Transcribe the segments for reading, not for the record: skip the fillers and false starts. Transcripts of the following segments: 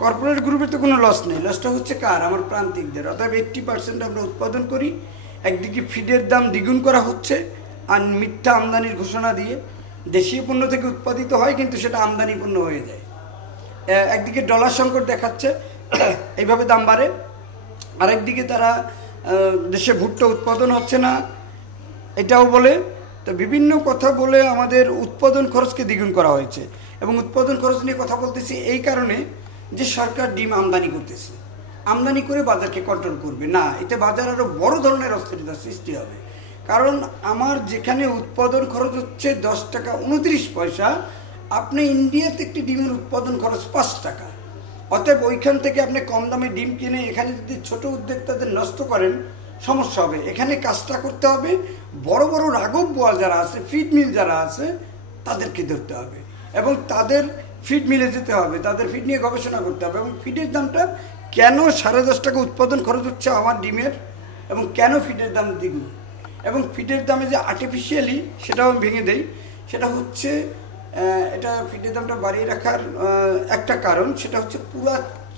Corporate গ্রুপের তো কোনো লস নেই, লসটা হচ্ছে কার? আমার প্রান্তিকদের। অর্থাৎ 80% আমরা উৎপাদন করি, একদিকে ফিডের দাম দ্বিগুণ করা হচ্ছে আর মিথ্যা আমদানির ঘোষণা দিয়ে দেশীয় পণ্য থেকে উৎপাদিত হয় কিন্তু সেটা আমদানি পণ্য হয়ে যায়। একদিকে ডলার সংকট দেখাচ্ছে, এইভাবে দাম বাড়ে, আরেকদিকে তারা দেশে ভুট্টা উৎপাদন হচ্ছে না এটাও বলে। তো বিভিন্ন কথা বলে আমাদের উৎপাদন খরচকে দ্বিগুণ করা হয়েছে। এবং উৎপাদন খরচ নিয়ে কথা বলতেছি এই কারণে যে সরকার ডিম আমদানি করতেছে, আমদানি করে বাজারকে কন্ট্রোল করবে না, এতে বাজার আরও বড় ধরনের অস্থিরতার সৃষ্টি হবে। কারণ আমার যেখানে উৎপাদন খরচ হচ্ছে 10 টাকা 29 পয়সা, আপনি ইন্ডিয়াতে একটি ডিমের উৎপাদন খরচ 5 টাকা। অতএব ওইখান থেকে আপনি কম দামে ডিম কিনে এখানে যদি ছোট উদ্যোক্তাদের নষ্ট করেন সমস্যা হবে। এখানে কাজটা করতে হবে বড় বড় রাঘব বোয়াল যারা আছে, ফিড মিল যারা আছে, তাদেরকে ধরতে হবে এবং তাদের ফিড মিলে যেতে হবে, তাদের ফিড নিয়ে গবেষণা করতে হবে। এবং ফিডের দামটা কেন 10.5 টাকা উৎপাদন খরচ হচ্ছে আমার ডিমের, এবং কেন ফিডের দাম দ্বিগুণ, এবং ফিডের দামে যে আর্টিফিশিয়ালি সেটাও আমি ভেঙে দেই। সেটা হচ্ছে এটা ফিডের দামটা বাড়িয়ে রাখার একটা কারণ, সেটা হচ্ছে পুরো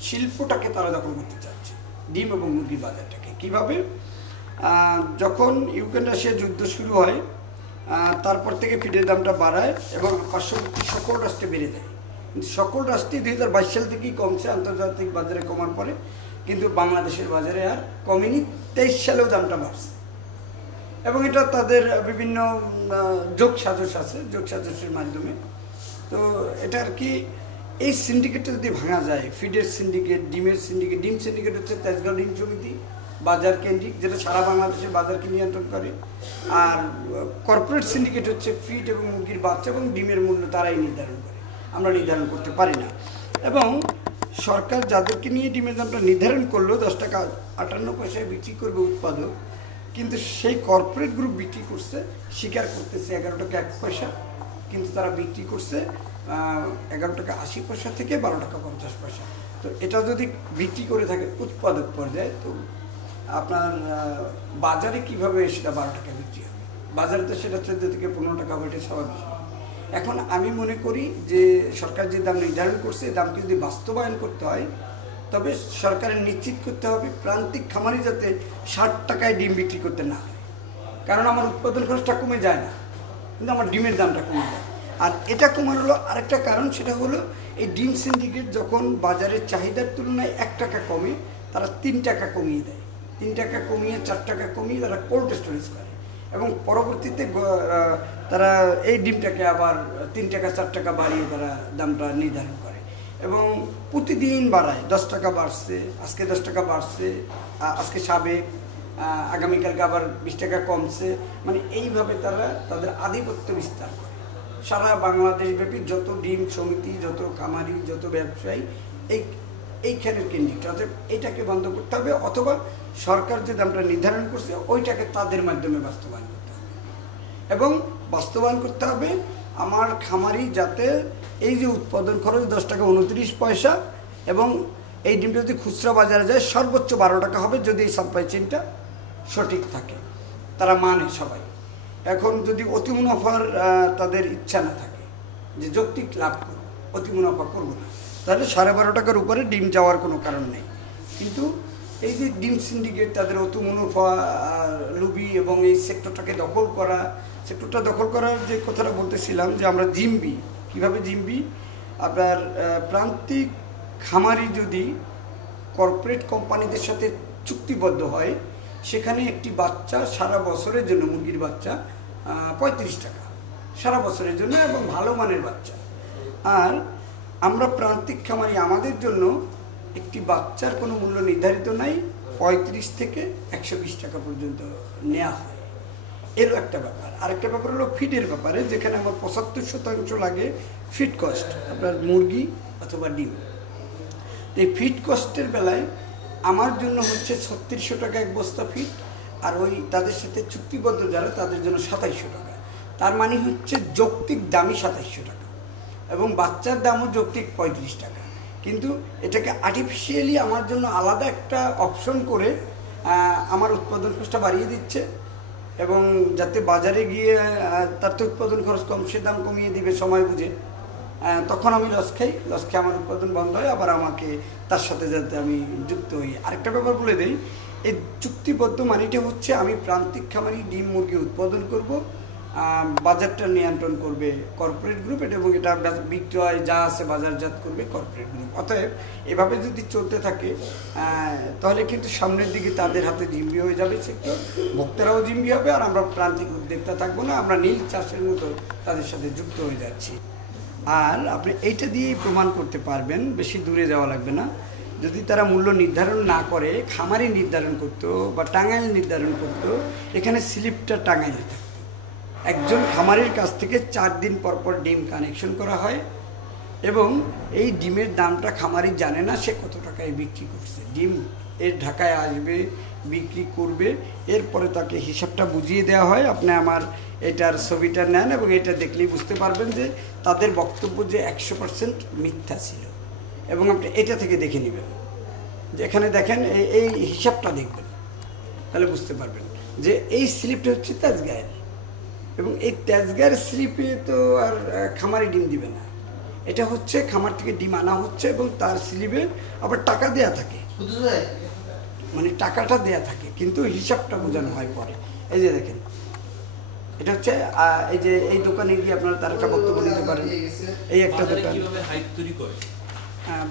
শিল্পটাকে তারা দখল করতে চাচ্ছে, ডিম এবং মুরগির বাজারটাকে। কীভাবে? যখন ইউক্রেন রাশিয়া যুদ্ধ শুরু হয় তারপর থেকে ফিডের দামটা বাড়ায় এবং পার্শ্ববর্তী সকল রাষ্ট্রে বেড়ে যায়। কিন্তু সকল রাষ্ট্রেই 2022 সাল থেকেই কমছে, আন্তর্জাতিক বাজারে কমার পরে, কিন্তু বাংলাদেশের বাজারে আর কমেনি। 23 সালেও দামটা বাড়ছে এবং এটা তাদের বিভিন্ন যোগ সাজস আছে, যোগ সাজসের মাধ্যমে। তো এটা আর কি, এই সিন্ডিকেটটা যদি ভাঙা যায়, ফিডের সিন্ডিকেট, ডিমের সিন্ডিকেট, ডিম সিন্ডিকেট হচ্ছে তেজগাঁও ডিম সমিতি, বাজার কেন্দ্রিক, যেটা সারা বাংলাদেশের বাজারকে নিয়ন্ত্রণ করে। আর কর্পোরেট সিন্ডিকেট হচ্ছে ফিড এবং মুরগির বাচ্চা এবং ডিমের মূল্য তারাই নির্ধারণ করে, আমরা নির্ধারণ করতে পারি না। এবং সরকার যাদেরকে নিয়ে ডিমের দামটা নির্ধারণ করলো 10 টাকা 58 পয়সায় বিক্রি করবে উৎপাদক, কিন্তু সেই কর্পোরেট গ্রুপ বিক্রি করছে, স্বীকার করতেছে 11 টাকা 1 পয়সা, কিন্তু তারা বিক্রি করছে 11 টাকা 80 পয়সা থেকে 12 টাকা 50 পয়সা। তো এটা যদি বিক্রি করে থাকে উৎপাদক পর্যায়ে, তো আপনার বাজারে কিভাবে সেটা 12 টাকা বিক্রি হবে? বাজারে তো সেটা 14 থেকে 15 টাকা হবে, এটা স্বাভাবিক। এখন আমি মনে করি যে সরকার যে দাম নির্ধারণ করছে, এই দামকে যদি বাস্তবায়ন করতে হয়, তবে সরকারের নিশ্চিত করতে হবে প্রান্তিক খামারি যাতে 60 টাকায় ডিম বিক্রি করতে না হয়। কারণ আমার উৎপাদন খরচটা কমে যায় না, কিন্তু আমার ডিমের দামটা কমে যায়। আর এটা কমানোর আরেকটা কারণ, সেটা হলো এই ডিম সিন্ডিকেট যখন বাজারের চাহিদার তুলনায় 1 টাকা কমে, তারা 3 টাকা কমিয়ে দেয়, 3 টাকা কমিয়ে 4 টাকা কমিয়ে তারা কোল্ড স্টোরেজ করে এবং পরবর্তীতে তারা এই ডিমটাকে আবার 3 টাকা 4 টাকা বাড়িয়ে তারা দামটা নির্ধারণ করে এবং প্রতিদিন বাড়ায়। 10 টাকা বাড়ছে, আজকে 10 টাকা বাড়ছে, আজকে সাবেক, আগামীকালকে আবার 20 টাকা কমছে। মানে এইভাবে তারা তাদের আধিপত্য বিস্তার করে সারা বাংলাদেশব্যাপী। যত ডিম সমিতি, যত খামারি, যত ব্যবসায়ী, এইখানের কেন্দ্রিকটা। অর্থাৎ এইটাকে বন্ধ করতে হবে, অথবা সরকার যে দামটা নির্ধারণ করছে ওইটাকে তাদের মাধ্যমে বাস্তবায়ন করতে হবে। এবং বাস্তবায়ন করতে হবে আমার খামারি যাতে এই যে উৎপাদন খরচ 10 টাকা 29 পয়সা, এবং এই ডিমটা যদি খুচরা বাজারে যায় সর্বোচ্চ 12 টাকা হবে, যদি এই সাপ্লাই চেইনটা সঠিক থাকে, তারা মানে সবাই। এখন যদি অতি মুনাফার তাদের ইচ্ছা না থাকে, যে যৌক্তিক লাভ করবো, অতি মুনাফা করবো না, তাহলে 12.5 টাকার উপরে ডিম যাওয়ার কোনো কারণ নেই। কিন্তু এই যে ডিম সিন্ডিকেট, তাদের অতি মুনাফা লুবি এবং এই সেক্টরটাকে দখল করা, সেক্টরটা দখল করার যে কথাটা বলতেছিলাম, যে আমরা জিম্বি, কীভাবে জিম্বি? আপনার প্রান্তিক খামারি যদি কর্পোরেট কোম্পানিদের সাথে চুক্তিবদ্ধ হয়, সেখানে একটি বাচ্চা সারা বছরের জন্য, মুরগির বাচ্চা 35 টাকা সারা বছরের জন্য, এবং ভালো মানের বাচ্চা। আর আমরা প্রান্তিক খামারি, আমাদের জন্য একটি বাচ্চার কোনো মূল্য নির্ধারিত নাই, 35 থেকে 120 টাকা পর্যন্ত নেওয়া হয়। এরও একটা ব্যাপার। আরেকটা ব্যাপার হলো ফিডের ব্যাপারে, যেখানে আমার 75% লাগে ফিড কস্ট, আপনার মুরগি অথবা ডিম। এই ফিড কস্টের বেলায় আমার জন্য হচ্ছে 3600 টাকা এক বস্তা ফিড, আর ওই তাদের সাথে চুক্তিবদ্ধ যারা, তাদের জন্য 2700 টাকা। তার মানে হচ্ছে যৌক্তিক দামই 2700 টাকা, এবং বাচ্চার দামও যৌক্তিক 35 টাকা। কিন্তু এটাকে আর্টিফিশিয়ালি আমার জন্য আলাদা একটা অপশন করে আমার উৎপাদন খরচটা বাড়িয়ে দিচ্ছে, এবং যাতে বাজারে গিয়ে তার তো উৎপাদন খরচ কম, সে দাম কমিয়ে দিবে সময় বুঝে। তখন আমি লস খাই, লস খেয়ে আমার উৎপাদন বন্ধ হয়, আবার আমাকে তার সাথে যাতে আমি যুক্ত হই। আরেকটা ব্যাপার বলে দিই, এই চুক্তিবদ্ধ মানেটা হচ্ছে আমি প্রান্তিক খামারি ডিম মুরগি উৎপাদন করব, বাজারটা নিয়ন্ত্রণ করবে কর্পোরেট গ্রুপ, এবং এটা বিক্রয় যা আছে বাজারজাত করবে কর্পোরেট গ্রুপ। অতএব এভাবে যদি চলতে থাকে তাহলে কিন্তু সামনের দিকে তাদের হাতে জিম্মি হয়ে যাবে সেক্টর, ভোক্তারাও জিম্মি হবে, আর আমরা প্রান্তিক উদ্যোক্তা থাকবো না, আমরা নীল চাষের মতো তাদের সাথে যুক্ত হয়ে যাচ্ছি। আর আপনি এইটা দিয়েই প্রমাণ করতে পারবেন, বেশি দূরে যাওয়া লাগবে না। যদি তারা মূল্য নির্ধারণ না করে খামারি নির্ধারণ করতো বা টাঙ্গাইল নির্ধারণ করতো, এখানে স্লিপটা টাঙ্গাইলে থাকতো। একজন খামারির কাছ থেকে 4 দিন পর পর ডিম কানেকশন করা হয়, এবং এই ডিমের দামটা খামারি জানে না সে কত টাকায় বিক্রি করছে। ডিম এর ঢাকায় আসবে, বিক্রি করবে, এরপরে তাকে হিসাবটা বুঝিয়ে দেওয়া হয়। আপনি আমার এটার ছবিটা নেন এবং এটা দেখলেই বুঝতে পারবেন যে তাদের বক্তব্য যে 100% মিথ্যা ছিল। এবং আপনি এটা থেকে দেখে নেবেন, যে এখানে দেখেন এই হিসাবটা দেখবেন, তাহলে বুঝতে পারবেন যে এই স্লিপটা হচ্ছে তেজগাঁয়ের, এবং এই তেজগাঁয়ের স্লিপে তো আর খামারি ডিম দিবে না, এটা হচ্ছে খামার থেকে ডিম আনা হচ্ছে এবং তার স্লিপে আবার টাকা দেয়া থাকে, মানে টাকাটা দেয়া থাকে, কিন্তু হিসাবটা বোঝানো হয় পরে। এই যে দেখেন, এটা হচ্ছে এই যে এই দোকানে গিয়ে আপনারা তার একটা বক্তব্য নিতে পারেন। এই একটা দোকান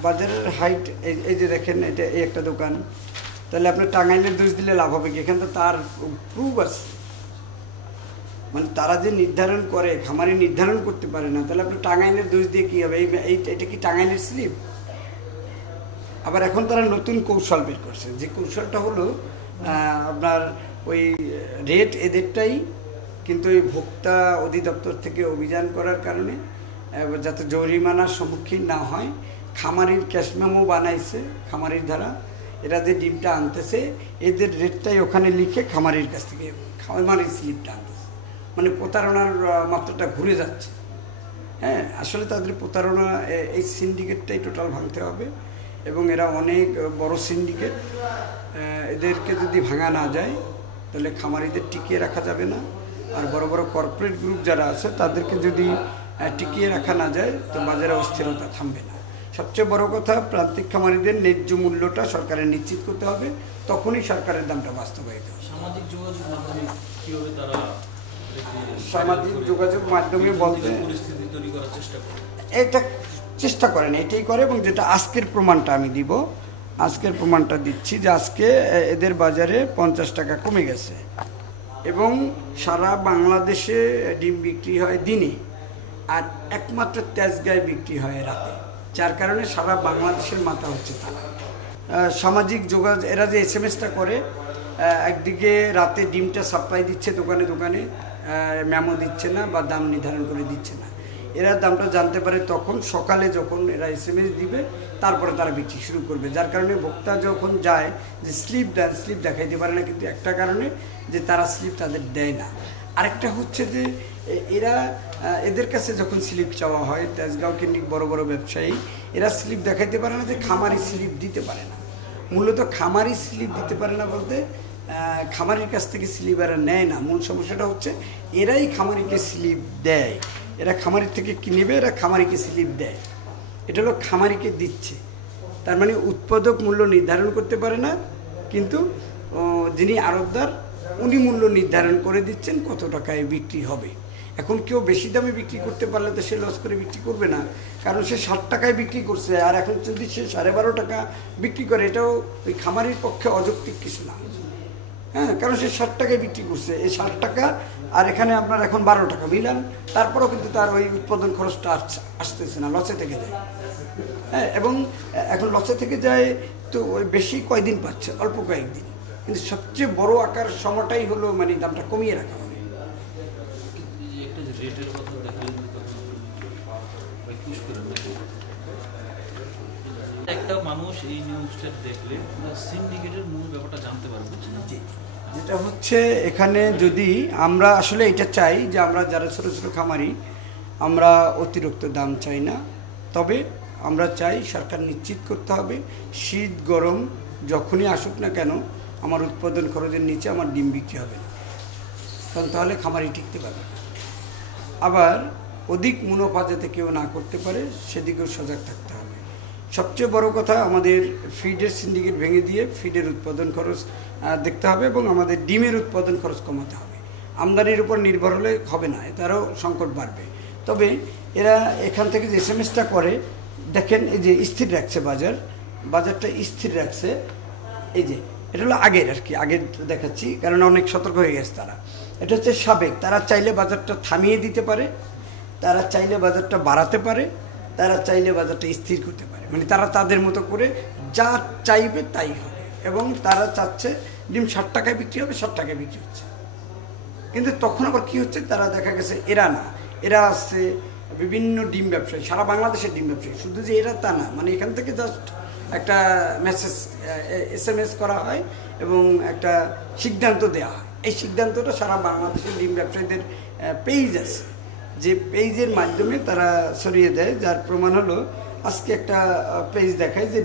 বাজারের হাইট, এই যে দেখেন এটা এই একটা দোকান, তাহলে আপনার টাঙ্গাইলের দোষ দিলে লাভ হবে কি? এখানে তো তার প্রুফ আছে, মানে তারা যে নির্ধারণ করে খামারি নির্ধারণ করতে পারে না, তাহলে আপনার টাঙ্গাইলের দোষ দিয়ে কী হবে? এটা কি টাঙ্গাইলের স্লিপ? আবার এখন তারা নতুন কৌশল বের করছে, যে কৌশলটা হলো আপনার ওই রেট এদেরটাই, কিন্তু ওই ভোক্তা অধিদপ্তর থেকে অভিযান করার কারণে যাতে জরিমানার সম্মুখীন না হয়, খামারির ক্যাশ মেমো বানাইছে খামারির দ্বারা, এরা যে ডিমটা আনতেছে এদের রেটটাই ওখানে লিখে খামারির কাছ থেকে খামারির স্লিপটা আনতেছে, মানে প্রতারণার মাত্রাটা ঘুরে যাচ্ছে। হ্যাঁ, আসলে তাদের প্রতারণা, এই সিন্ডিকেটটাই টোটাল ভাঙতে হবে, এবং এরা অনেক বড় সিন্ডিকেট, এদেরকে যদি ভাঙা না যায় তাহলে খামারিদের টিকিয়ে রাখা যাবে না। আর বড় বড় কর্পোরেট গ্রুপ যারা আছে তাদেরকে যদি টিকিয়ে রাখা না যায় তো বাজারে অস্থিরতা থামবে না। সবচেয়ে বড় কথা, প্রান্তিক খামারিদের ন্যায্য মূল্যটা সরকারের নিশ্চিত করতে হবে, তখনই সরকারের দামটা বাস্তবায়িত হবে। সামাজিক যোগাযোগ মাধ্যমে কিভাবে তারা সামাজিক যোগাযোগ মাধ্যমে বলতে পরিস্থিতি তৈরি করার চেষ্টা করে, এটা চেষ্টা করেন, এটাই করে। এবং যেটা আজকের প্রমাণটা আমি দিব, আজকের প্রমাণটা দিচ্ছি যে আজকে এদের বাজারে 50 টাকা কমে গেছে, এবং সারা বাংলাদেশে ডিম বিক্রি হয় দিনে, আর একমাত্র তেজগাঁয়ে বিক্রি হয় রাতে, যার কারণে সারা বাংলাদেশের মাথা হচ্ছে তারা। সামাজিক যোগাযোগ, এরা যে SMS-টা করে, একদিকে রাতে ডিমটা সাপ্লাই দিচ্ছে দোকানে দোকানে, মেমো দিচ্ছে না বা দাম নির্ধারণ করে দিচ্ছে না। এরা দামটা জানতে পারে তখন সকালে, যখন এরা SMS দিবে, তারপরে তারা বিক্রি শুরু করবে। যার কারণে ভোক্তা যখন যায় যে স্লিপ দেন, স্লিপ দেখাইতে পারে না, কিন্তু একটা কারণে যে তারা স্লিপ তাদের দেয় না। আরেকটা হচ্ছে যে এরা, এদের কাছে যখন স্লিপ চাওয়া হয়, তেজগাঁও কেন্দ্রিক বড় বড় ব্যবসায়ী, এরা স্লিপ দেখাইতে পারে না, যে খামারি স্লিপ দিতে পারে না। মূলত খামারি স্লিপ দিতে পারে না বলতে খামারির কাছ থেকে স্লিপ এরা নেয় না। মূল সমস্যাটা হচ্ছে এরাই খামারিকে স্লিপ দেয়, এরা খামারির থেকে নেবে, এরা খামারিকে স্লিপ দেয়, এটা হলো খামারিকে দিচ্ছে। তার মানে উৎপাদক মূল্য নির্ধারণ করতে পারে না, কিন্তু যিনি আড়তদার উনি মূল্য নির্ধারণ করে দিচ্ছেন কত টাকায় বিক্রি হবে। এখন কেউ বেশি দামে বিক্রি করতে পারলে তো সে লস করে বিক্রি করবে না, কারণ সে 60 টাকায় বিক্রি করছে, আর এখন যদি সে 12.5 টাকা বিক্রি করে, এটাও ওই খামারির পক্ষে অযৌক্তিক কিছু না। হ্যাঁ, কারণ সে 60 টাকায় বিক্রি করছে, এই 60 টাকা আর এখানে আপনার এখন 12 টাকা মিলান, তারপরেও কিন্তু তার ওই উৎপাদন খরচটা আসতেছে না, লসে থেকে যায়। হ্যাঁ, এবং এখন লসে থেকে যায় তো ওই বেশি কয়দিন পাচ্ছে, অল্প কয়েকদিন, কিন্তু সবচেয়ে বড় আকার সময়টাই হলো মানে দামটা কমিয়ে রাখা হবে। একটা মানুষ এই নিউজটা দেখলে সিন্ডিকেটের মূল ব্যাপারটা জানতে পারবে। যেটা হচ্ছে এখানে যদি আমরা আসলে এটা চাই যে আমরা যারা ছোটো ছোটো খামারি, আমরা অতিরিক্ত দাম চাই না, তবে আমরা চাই সরকার নিশ্চিত করতে হবে শীত গরম যখনই আসুক না কেন আমার উৎপাদন খরচের নিচে আমার ডিম বিক্রি হবে না, কারণ তাহলে খামারি টিকতে পারবে না। আবার অধিক মুনাফা যাতে কেউ না করতে পারে সেদিকেও সজাগ থাকতে হবে। সবচেয়ে বড় কথা, আমাদের ফিডের সিন্ডিকেট ভেঙে দিয়ে ফিডের উৎপাদন খরচ দেখতে হবে এবং আমাদের ডিমের উৎপাদন খরচ কমাতে হবে। আমদানির উপর নির্ভর হলে হবে না, এটারও সংকট বাড়বে। তবে এরা এখান থেকে যে এসএমএসটা করে, দেখেন এই যে স্থির রাখছে বাজারটা স্থির রাখছে। এই যে এটা হলো আগের আর কি, আগের দেখাচ্ছি কারণ অনেক সতর্ক হয়ে গেছে তারা। এটা হচ্ছে সাবেক, তারা চাইলে বাজারটা থামিয়ে দিতে পারে, তারা চাইলে বাজারটা বাড়াতে পারে, তারা চাইলে বাজারটা স্থির করতে পারে। মানে তারা তাদের মতো করে যা চাইবে তাই হবে। এবং তারা চাচ্ছে ডিম 60 টাকায় বিক্রি হবে, 60 টাকায় বিক্রি হচ্ছে। কিন্তু তখন আবার কী হচ্ছে, তারা দেখা গেছে এরা আসছে বিভিন্ন ডিম ব্যবসায়ী, সারা বাংলাদেশের ডিম ব্যবসায়ী, শুধু যে এরা তা না, মানে এখান থেকে জাস্ট একটা মেসেজ এসএমএস করা হয় এবং একটা সিদ্ধান্ত দেওয়া হয়। এই সিদ্ধান্তটা সারা বাংলাদেশের ডিম ব্যবসায়ীদের পেজ আছে, যে পেজের মাধ্যমে তারা ছড়িয়ে দেয়। যার প্রমাণ হলো আজকে একটা পেজ দেখায় যে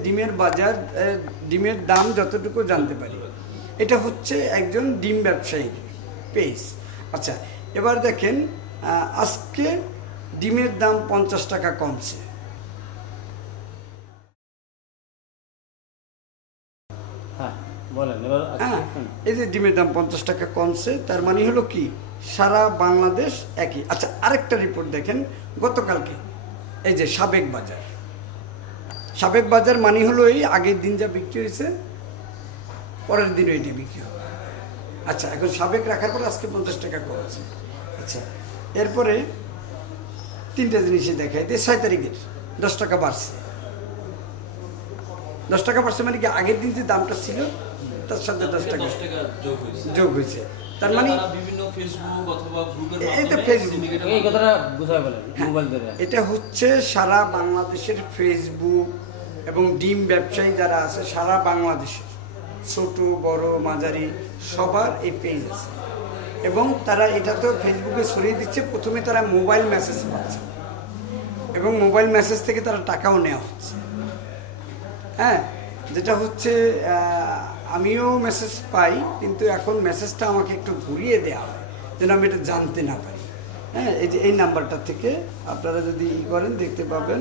ডিমের দাম যতটুকু জানতে পারি, এটা হচ্ছে একজন ডিম ব্যবসায়ীর পেজ। আচ্ছা, এবার দেখেন আজকে ডিমের দাম 50 টাকা কমছে। এই যে ডিমের দাম 50 টাকা কমছে, তার মানে হলো কি সারা বাংলাদেশ একই। আচ্ছা, আরেকটা রিপোর্ট দেখেন গতকালকে, এই যে সাবেক বাজার মানে হলো এই আগের দিন যা বিক্রি হয়েছে পরের দিনও এটি বিক্রি হবে। আচ্ছা, এখন সাবেক রাখার পর আজকে 50 টাকা কমেছে। আচ্ছা, এরপরে 3টা জিনিসই দেখায় যে 6 তারিখের 10 টাকা বাড়ছে। 10 টাকা বাড়ছে মানে কি আগের দিন যে দামটা ছিল তার সাথে 10 টাকা যোগ হয়েছে। তার মানে এটা হচ্ছে সারা বাংলাদেশের ফেসবুক এবং ডিম ব্যবসায়ী যারা আছে সারা বাংলাদেশের ছোট বড় মাঝারি সবার এই পেজ আছে এবং তারা এটা তো ফেসবুকে ছড়িয়ে দিচ্ছে। প্রথমে তারা মোবাইল মেসেজ পাচ্ছে এবং মোবাইল মেসেজ থেকে তারা টাকাও নেওয়া হচ্ছে। হ্যাঁ, যেটা হচ্ছে আমিও মেসেজ পাই, কিন্তু এখন মেসেজটা আমাকে একটু ঘুরিয়ে দেওয়া হয় যেন আমি এটা জানতে না পারি। হ্যাঁ, এই যে এই নাম্বারটা থেকে আপনারা যদি করেন দেখতে পাবেন